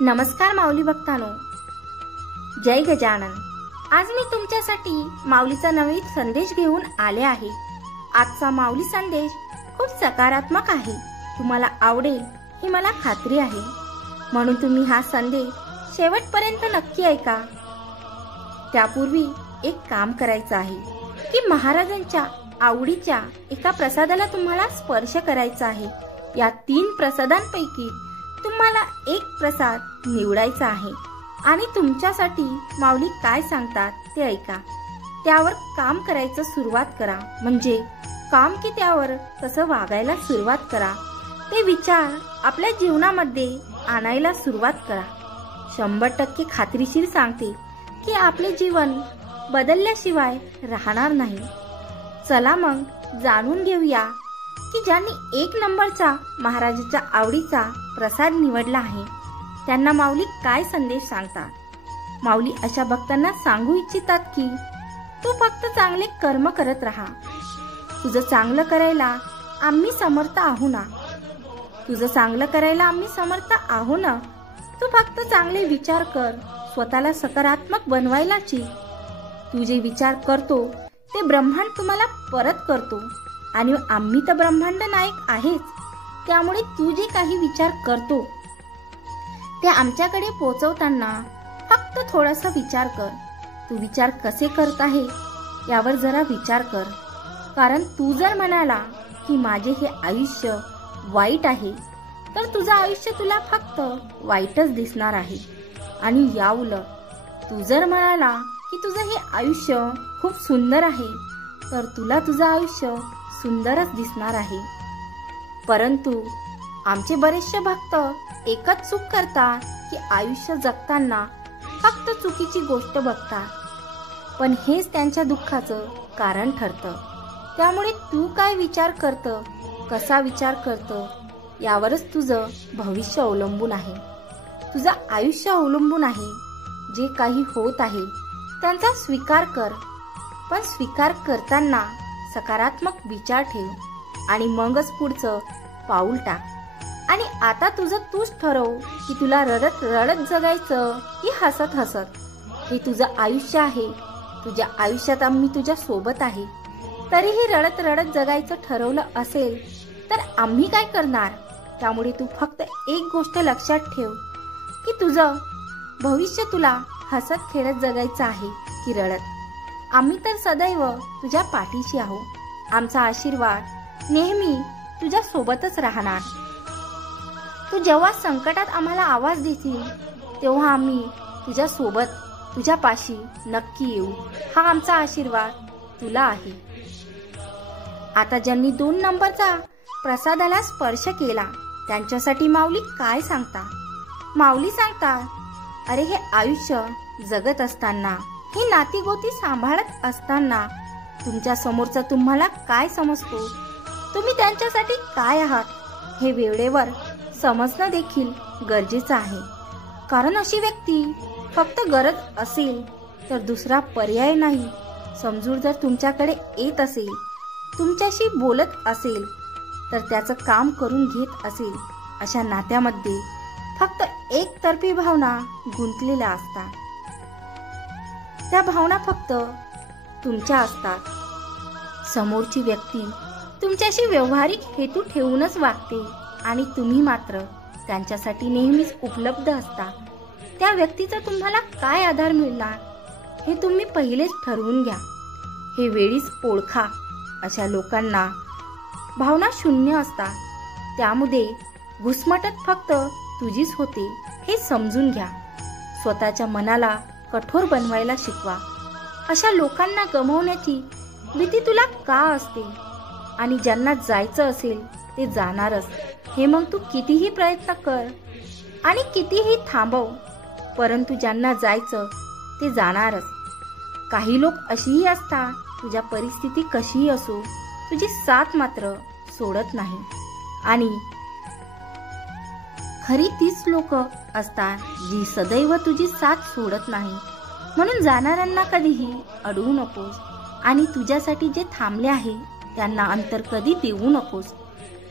नमस्कार माऊली भक्तांनो, जय गजानन। आज मी तुमच्यासाठी माऊलीचा नवीन संदेश घेऊन आले आहे। आजचा माऊली संदेश खूप सकारात्मक आहे, तुम्हाला आवडेल ही मला खात्री आहे, म्हणून तुम्ही हा संदेश शेवटपर्यंत नक्की ऐका। त्यापूर्वी एक काम करायचं आहे की महाराजांच्या आवडीच्या एका प्रसादाला तुम्हाला स्पर्श करायचा आहे। या 3 प्रसादांपैकी तुम्हाला एक प्रसाद निवडायचा आहे आणि तुमच्यासाठी माऊली काय सांगतात ते ऐका। त्यावर काम करायचं सुरुवात करा, म्हणजे काम की त्यावर तसं वागायला सुरुवात करा। ते विचार आपल्या जीवनामध्ये आणायला सुरुवात करा। 100% खात्रीशीर सांगते की आपले जीवन बदलल्याशिवाय राहणार नाही। चला मग जाणून घेऊया की ज्यांनी 1 नंबरचा महाराजांच्या आवडीचा प्रसाद निवडला आहे त्यांना माऊली काय संदेश सांगतात। माऊली अशा भक्तांना सांगू इच्छितात की तू फक्त चांगले कर्म करत राहा। तुझं चांगलं करायला आम्ही समर्थ आहो ना। तुझं चांगलं करायला आम्ही समर्थ आहो ना। तू फक्त चांगले विचार कर, स्वतःला सकारात्मक बनवायलाची। तू जे विचार करतो ते ब्रह्मांड तुम्हाला परत करतो आणि आम्ही तर ब्रह्मांड नायक आहेच, त्यामुळे तू जे काही विचार करतो ते आमच्याकडे पोहोचवताना फक्त थोडासा विचार कर। तू विचार कसे करत आहे यावर जरा विचार कर, कारण तू जर म्हणाला की माझे हे आयुष्य वाईट आहे तर तुझं आयुष्य तुला फक्त वाईटच दिसणार आहे, आणि याउलट तू जर म्हणाला की तुझं हे आयुष्य खूप सुंदर आहे तर तुला तुझं आयुष्य सुंदरच दिसणार आहे। परंतु आमचे बरेचसे भक्त एकच चूक करतात की आयुष्य जगताना फक्त चुकीची गोष्ट बघतात, पण हेच त्यांच्या दुःखाचं कारण ठरतं। त्यामुळे तू काय विचार करतं, कसा विचार करतं यावरच तुझं भविष्य अवलंबून आहे, तुझं आयुष्य अवलंबून आहे। जे काही होत आहे त्यांचा स्वीकार कर, पण स्वीकार करताना सकारात्मक विचार ठेव आणि मगच पुढचं पाऊल टाक। आणि आता तुझं तूच ठरव की तुला रडत रडत जगायचं की हसत हसत। हे तुझं आयुष्य आहे, तुझ्या आयुष्यात आम्ही तुझ्या सोबत आहे। तरीही रडत रडत जगायचं ठरवलं असेल तर आम्ही काय करणार। त्यामुळे तू फक्त एक गोष्ट लक्षात ठेव की तुझं भविष्य तुला हसत खेळत जगायचं आहे की रडत। आम्ही तर सदैव तुझ्या पाठीशी आहो, आमचा आशीर्वाद नेहमी तुझ्या सोबतच राहणार। तू जेव्हा संकटात आम्हाला आवाज देशील तेव्हा आम्ही तुझ्या सोबत, तुझ्या पाशी नक्की येऊ, हा आमचा आशीर्वाद तुला आहे। आता ज्यांनी 2 नंबरचा प्रसादाला स्पर्श केला त्यांच्यासाठी माऊली काय सांगता। माऊली सांगता, अरे हे आयुष्य जगत असताना, ही नातीगोती सांभाळत असताना तुमच्या समोरचा तुम्हाला काय समजतो, तुम्ही त्यांच्यासाठी काय आहात हे वेळेवर समजणं देखील गरजेचं आहे। कारण अशी व्यक्ती फक्त गरज असेल तर दुसरा पर्याय नाही समजून जर तुमच्याकडे येत असेल, तुमच्याशी बोलत असेल, तर त्याचं काम करून घेत असेल, अशा नात्यामध्ये फक्त एकतर्फी भावना गुंतलेल्या असतात। त्या भावना फक्त तुमच्या असतात। समोरची व्यक्ती तुमच्याशी व्यावहारिक हेतू ठेवूनच वागते आणि तुम्ही मात्र त्यांच्यासाठी नेहमीच उपलब्ध असता। त्या व्यक्तीचा तुम्हाला काय आधार मिळणार हे तुम्ही पहिलेच ठरवून घ्या, हे वेळीच ओळखा। अशा लोकांना भावना शून्य असतात, त्यामुळे घुसमटत फक्त तुझीच होते हे समजून घ्या। स्वतःच्या मनाला कठोर बनवायला शिकवा। अशा लोकांना गमावण्याची भीती तुला का असते, आणि ज्यांना जायचं असेल ते जाणारच, हे मग तू कितीही प्रयत्न कर आणि कितीही थांबव, परंतु ज्यांना जायचं ते जाणारच। काही लोक अशीही असतात, तुझ्या परिस्थिती कशीही असो तुझी साथ मात्र सोडत नाही, आणि खरी तीच लोक असतात जी सदैव तुझी साथ सोडत नाही। म्हणून जाणाऱ्यांना कधीही अडवू नकोस, आणि तुझ्यासाठी जे थांबले आहे त्यांना अंतर कधी देऊ नकोस।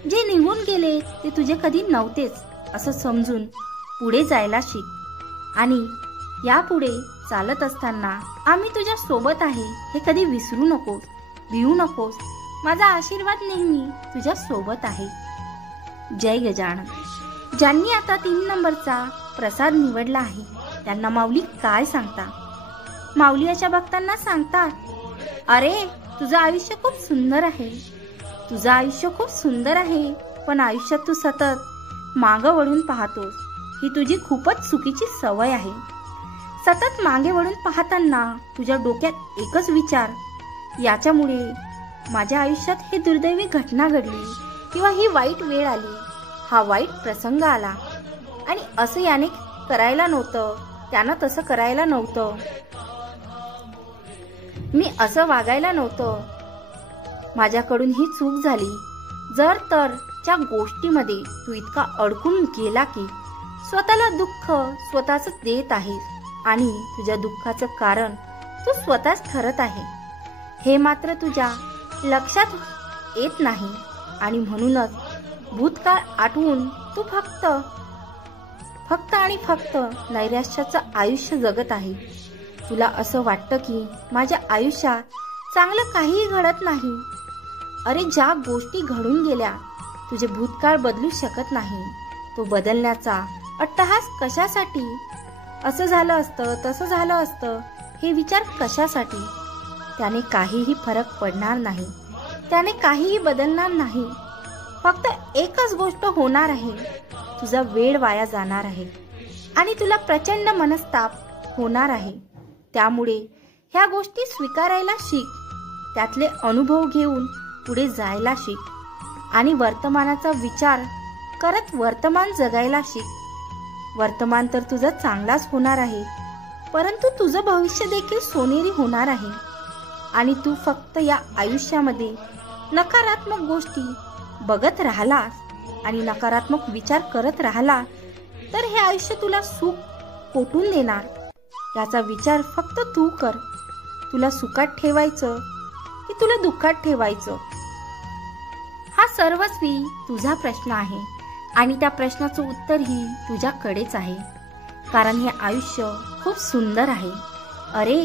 जे निघून गेले ते तुझे कधी नव्हतेच असं समजून पुढे जायला शिक आणि यापुढे चालत असताना आम्ही तुझ्या सोबत आहे हे कधी विसरू नकोस, भिवू नकोस. माझा आशीर्वाद नेहमी तुझ्या सोबत आहे. जय गजानन. ज्यांनी आता 3 नंबरचा प्रसाद निवडला आहे त्यांना माऊली काय सांगता? माऊली अशा भक्तांना सांगतात, अरे तुझं आयुष्य खूप सुंदर आहे, तुझं आयुष्य खूप सुंदर आहे, पण आयुष्यात तू सतत मागं वळून पाहतोस. ही तुझी खूपच चुकीची सवय आहे. सतत मागे वळून पाहताना तुझ्या डोक्यात एकच विचार, याच्यामुळे माझ्या आयुष्यात ही दुर्दैवी घटना घडली किंवा ही वाईट वेळ आली, हा वाईट प्रसंग आला आणि असं याने करायला नव्हतं, त्यानं तसं करायला नव्हतं, मी असं वागायला नव्हतं, माझ्याकडून ही चूक झाली. जर तर त्या गोष्टीमध्ये तू इतका अडकून गेला की स्वतःला दुःख स्वतःच देत आहेस आणि तुझ्या दुःखाचं कारण तू स्वतःच ठरत आहे, हे मात्र तुझ्या लक्षात येत नाही आणि म्हणूनच भूतकाळ आठवून तू फक्त आणि फक्त नैराश्याचं आयुष्य जगत आहे. तुला असं वाटतं की माझ्या आयुष्यात चांगलं काहीही घडत नाही. अरे ज्या गोष्टी घडून गेल्या तुझे भूतकाळ बदलू शकत नाही, तो बदलण्याचा अट्टहास कशासाठी? असं झालं असतं, तसं झालं असतं, हे विचार कशासाठी? त्याने काहीही फरक पडणार नाही, त्याने काहीही बदलणार नाही. फक्त एकच गोष्ट होणार आहे, तुझा वेळ वाया जाणार आहे आणि तुला प्रचंड मनस्ताप होणार आहे. त्यामुळे ह्या गोष्टी स्वीकारायला शिक, त्यातले अनुभव घेऊन पुढे जायला शिक आणि वर्तमानाचा विचार करत वर्तमान जगायला शिक. वर्तमान तर तुझं चांगलाच होणार आहे, परंतु तुझं भविष्य देखील सोनेरी होणार आहे आणि तू फक्त या आयुष्यामध्ये नकारात्मक गोष्टी बघत राहिलास आणि नकारात्मक विचार करत राहिला तर हे आयुष्य तुला सुख कोठून देणार? याचा विचार फक्त तू कर. तुला सुखात ठेवायचं की तुला दुःखात ठेवायचं? हा सर्वस्वी तुझा प्रश्न आहे आणि त्या प्रश्नाचं उत्तरही तुझ्याकडेच आहे, कारण हे आयुष्य खूप सुंदर आहे. अरे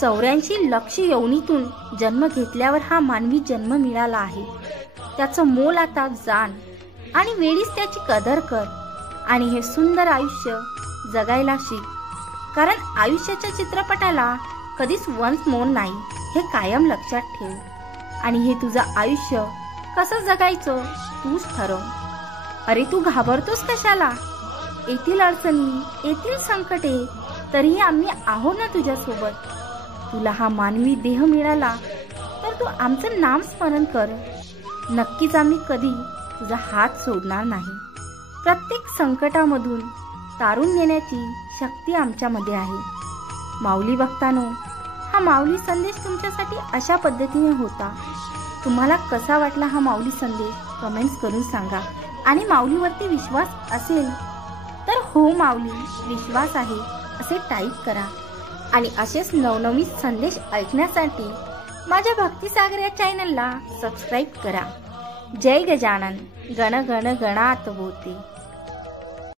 84 लक्ष योनीतून जन्म घेतल्यावर हा मानवी जन्म मिळाला आहे. त्याचं मोल आता जाण आणि वेळीच त्याची कदर कर आणि हे सुंदर आयुष्य जगायला शिक, कारण आयुष्याच्या चित्रपटाला कधीच वन्स मोर नाही, हे कायम लक्षात ठेव. आणि हे तुझं आयुष्य कसं जगायचं तूच ठरव. अरे तू घाबरतोस कशाला? येथील अडचणी, येथील संकटे, तरीही आम्ही आहोत ना तुझ्यासोबत. तुला हा मानवी देह मिळाला तर तू आमचं नाम स्मरण कर. नक्कीच आम्ही कधी तुझा हात सोडणार नाही. प्रत्येक संकटामधून तारून नेण्याची शक्ती आमच्यामध्ये आहे. माऊली भक्तांनो, हा माऊली संदेश तुमच्यासाठी अशा पद्धतीने होता. तुम्हाला कसा वाटला हा माऊली संदेश कमेंट्स करून सांगा. आणि माऊलीवरती विश्वास असेल तर हो माऊली विश्वास आहे असे टाईप करा. आणि असेच नवनवीन संदेश ऐकण्यासाठी माझ्या भक्तिसागर या चॅनलला सबस्क्राईब करा. जय गजानन. गण गण गणात बोलते.